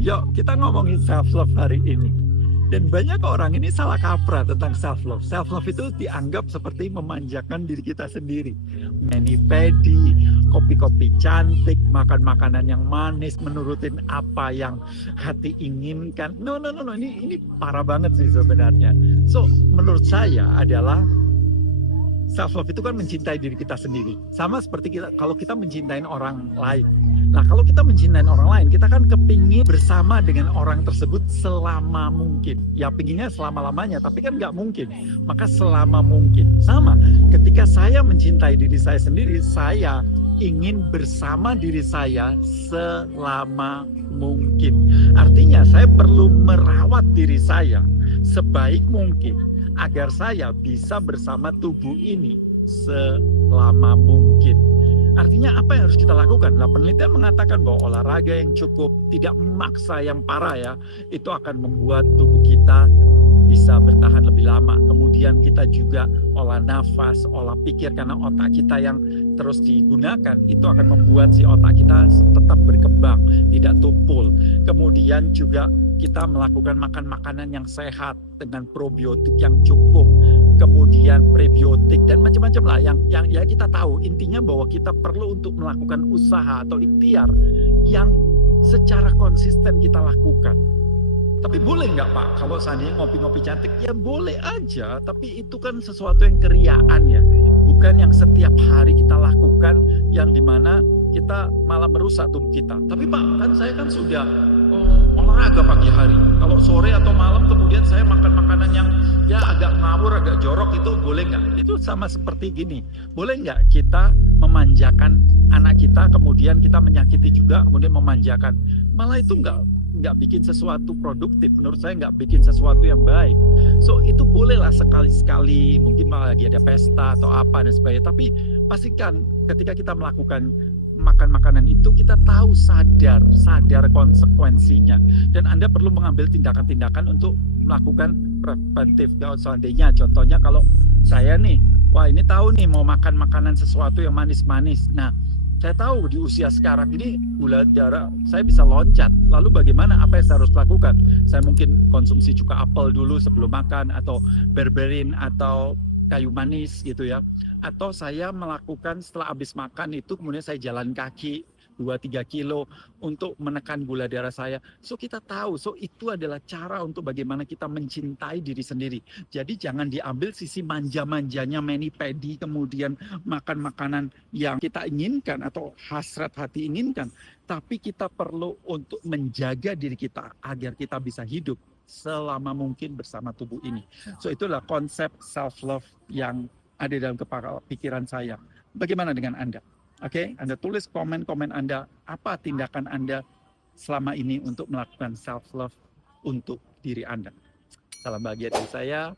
Yuk kita ngomongin self love hari ini. Dan banyak orang ini salah kaprah tentang self love. Self love itu dianggap seperti memanjakan diri kita sendiri. Mani-pedi, kopi-kopi cantik, makan makanan yang manis, menurutin apa yang hati inginkan. No. Ini parah banget sih sebenarnya. So, menurut saya adalah self love itu kan mencintai diri kita sendiri. Sama seperti kalau kita mencintai orang lain. Nah, kalau kita mencintai orang lain, kita kan kepingin bersama dengan orang tersebut selama mungkin. Ya, pinginnya selama-lamanya, tapi kan nggak mungkin. Maka selama mungkin. Sama, ketika saya mencintai diri saya sendiri, saya ingin bersama diri saya selama mungkin. Artinya, saya perlu merawat diri saya sebaik mungkin agar saya bisa bersama tubuh ini selama mungkin. Artinya apa yang harus kita lakukan? Nah, penelitian mengatakan bahwa olahraga yang cukup, tidak memaksa yang parah ya, itu akan membuat tubuh kita bisa bertahan lebih lama. Kemudian kita juga olah nafas, olah pikir, karena otak kita yang terus digunakan itu akan membuat si otak kita tetap berkembang, tidak tumpul. Kemudian juga kita melakukan makan makanan yang sehat dengan probiotik yang cukup, kemudian prebiotik dan macam-macam lah yang ya kita tahu. Intinya bahwa kita perlu untuk melakukan usaha atau ikhtiar yang secara konsisten kita lakukan. Tapi boleh nggak Pak, kalau seandainya ngopi-ngopi cantik? Ya boleh aja, tapi itu kan sesuatu yang keriaan ya. Bukan yang setiap hari kita lakukan, yang dimana kita malah merusak tubuh kita. Tapi Pak, kan saya kan sudah olahraga pagi hari. Kalau sore atau malam kemudian saya makan makanan yang ya agak ngawur, agak jorok, itu boleh nggak? Itu sama seperti gini, boleh nggak kita memanjakan anak kita, kemudian kita menyakiti juga, kemudian memanjakan? Malah itu nggak bikin sesuatu produktif, menurut saya nggak bikin sesuatu yang baik. So itu bolehlah sekali-sekali, mungkin malah lagi ada pesta atau apa dan sebagainya, tapi pastikan ketika kita melakukan makan makanan itu kita tahu sadar konsekuensinya, dan Anda perlu mengambil tindakan-tindakan untuk melakukan preventif. Kalau seandainya contohnya kalau saya nih, wah ini tahu nih mau makan makanan sesuatu yang manis-manis, nah saya tahu di usia sekarang ini gula darah saya bisa loncat. Lalu bagaimana? Apa yang saya harus lakukan? Saya mungkin konsumsi cuka apel dulu sebelum makan, atau berberin, atau kayu manis gitu ya. Atau saya melakukan setelah habis makan itu kemudian saya jalan kaki 2-3 kilo untuk menekan gula darah saya. So kita tahu, so itu adalah cara untuk bagaimana kita mencintai diri sendiri. Jadi jangan diambil sisi manja-manjanya mani-pedi, kemudian makan makanan yang kita inginkan atau hasrat hati inginkan. Tapi kita perlu untuk menjaga diri kita agar kita bisa hidup selama mungkin bersama tubuh ini. So itulah konsep self-love yang ada dalam kepala pikiran saya. Bagaimana dengan Anda? Oke, Anda tulis komen-komen Anda, apa tindakan Anda selama ini untuk melakukan self-love untuk diri Anda. Salam bahagia dari saya,